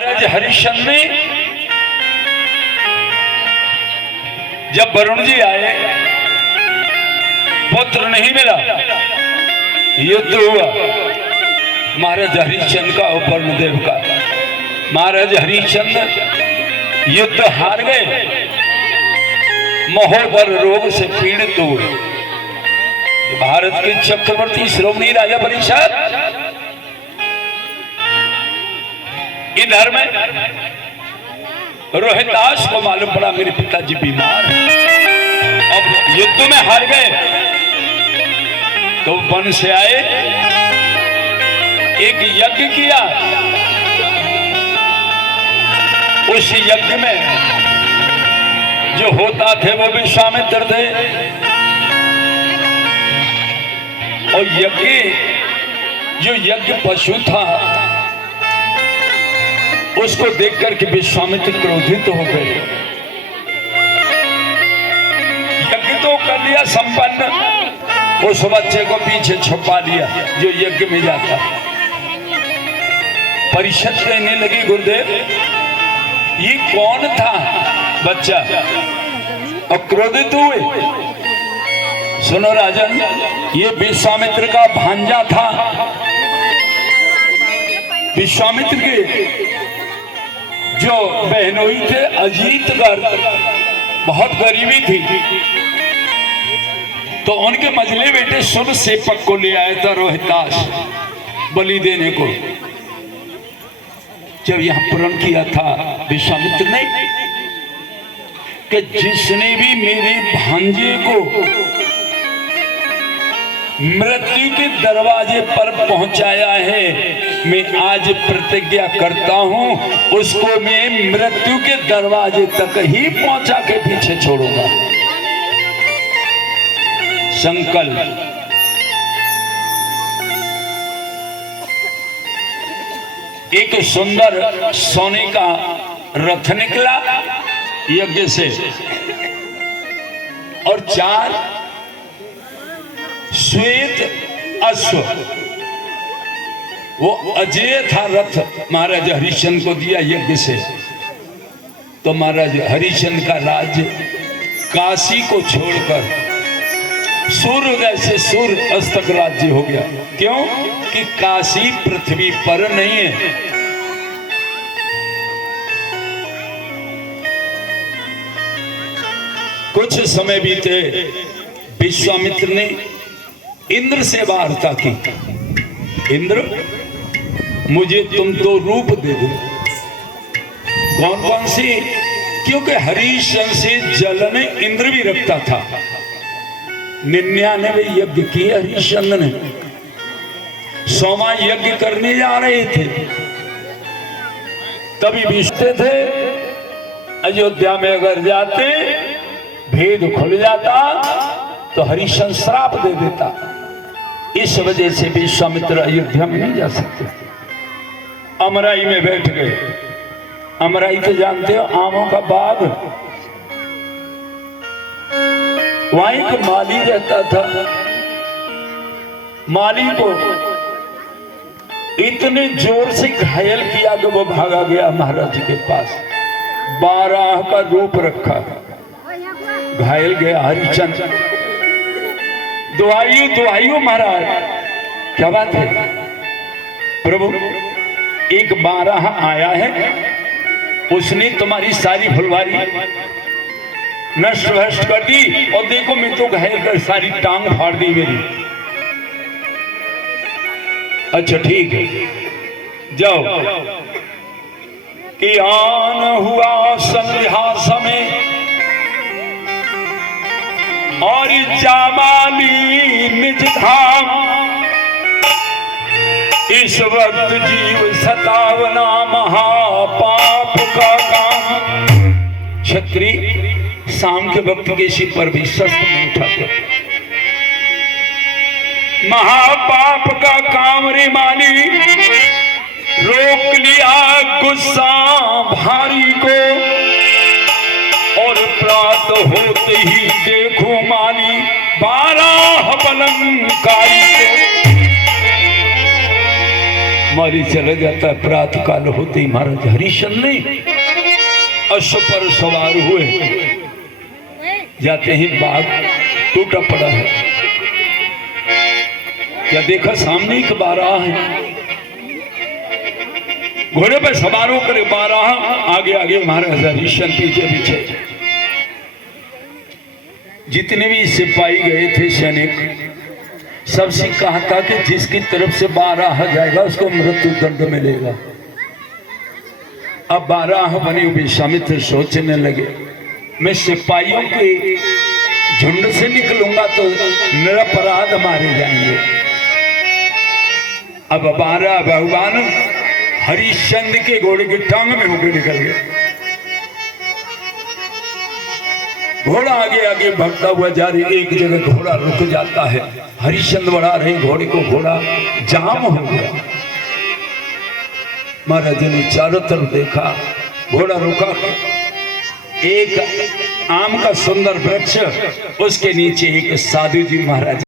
महाराज हरिश्चंद्र ने जब वरुण जी आए, पुत्र नहीं मिला, युद्ध हुआ महाराज हरिश्चंद्र का और वर्णदेव का। महाराज हरिश्चंद्र युद्ध हार गए, महोदर रोग से पीड़ित हुए। भारत के चक्रवर्ती श्रोमणी राजा परिषद इधर में रोहितास को मालूम पड़ा मेरे पिताजी बीमार हैं, अब युद्ध में हार गए, तो वन से आए, एक यज्ञ किया। उस यज्ञ में जो होता थे वो विश्वामित्र थे, और जो यज्ञ पशु था उसको देख करके विश्वामित्र क्रोधित हो गए। यज्ञ तो कर लिया संपन्न, उस बच्चे को पीछे छुपा लिया जो यज्ञ में जाता। परिषद कहने लगी गुरुदेव ये कौन था बच्चा, और क्रोधित हुए। सुनो राजन, ये विश्वामित्र का भांजा था। विश्वामित्र के जो बहनोई थे अजीतगढ़, बहुत गरीबी थी, तो उनके मझले बेटे सुन सेपक को ले आया था रोहितास बलि देने को। जब यहां प्रण किया था विश्वामित्र ने कि जिसने भी मेरे भांजे को मृत्यु के दरवाजे पर पहुंचाया है, मैं आज प्रतिज्ञा करता हूं उसको मैं मृत्यु के दरवाजे तक ही पहुंचा के पीछे छोड़ूंगा। संकल्प। एक सुंदर सोने का रथ निकला यज्ञ से, और 4 श्वेत अश्व, वो अजय था रथ, महाराज हरिश्चंद्र को दिया यज्ञ से। तो महाराज हरिश्चंद्र का राज्य काशी को छोड़कर सूर्योदय से सूर्य अस्त तक राज्य हो गया। क्यों कि काशी पृथ्वी पर नहीं है। कुछ समय बीते, विश्वामित्र ने इंद्र से वार्ता की, इंद्र मुझे तुम 2 रूप दे दो। कौन कौन सी? क्योंकि हरिश्चंद्र से जलन इंद्र भी रखता था। 99 यज्ञ किए हरिश्चंद्र ने, 100वां यज्ञ करने जा रहे थे, तभी बीसते थे। अयोध्या में अगर जाते भेद खुल जाता तो हरिश्चंद्र श्राप दे देता। इस वजह से विश्वामित्र अयोध्या में नहीं जा सकते। अमराई में बैठ गए। अमराई तो जानते हो आमों का बाग, वहां एक माली रहता था। माली को इतने जोर से घायल किया कि वो भागा गया महाराज जी के पास। 12 का रूप रखा, घायल गया हरिश्चंद्र। दुआइयो दुआइयो महाराज, क्या बात है प्रभु, एक 12 आया है, उसने तुम्हारी सारी फुलवारी नष्ट भ्रष्ट कर दी, और देखो मैं तो घायल कर सारी टांग फाड़ दी मेरी। अच्छा ठीक है, जाओ। आन हुआ संध्या समय, और जामाली निज धाम, इस वक्त जीव सतावना महापाप का काम। क्षत्रिय शाम के वक्त किसी पर भी शस्त्र नहीं उठाते। महापाप का काम रे माली, रोक लिया गुस्सा भारी को, और प्रात होते ही देखो माली 12 बलंकारी को। सवारी चला जाता है। प्रातः काल होते ही महाराज हरिश्चंद्र ने अश्व पर सवार हुए, जाते ही बाग टूटा पड़ा है। क्या देखा, सामने एक बारह है, घोड़े पे सवार होकर बारह, आगे आगे महाराज हरिश्चंद्र पीछे पीछे। जितने भी सिपाही गए थे सैनिक, सबसे कहा था कि जिसकी तरफ से 12 जाएगा उसको मृत्यु दंड मिलेगा। अब 12 बने हुए विश्वामित्र सोचने लगे, मैं सिपाहियों के झुंड से निकलूंगा तो निरपराध मारे जाएंगे। अब 12 भगवान हरिश्चंद्र के घोड़े की टांग में होकर निकल गए। घोड़ा आगे आगे भागता हुआ जा रही, एक जगह घोड़ा रुक जाता है। हरिश्चंद्र बढ़ा रहे घोड़े को, घोड़ा जाम हो गया। महाराज ने चारों तरफ देखा, घोड़ा रुका। एक आम का सुंदर वृक्ष, उसके नीचे एक साधु जी महाराज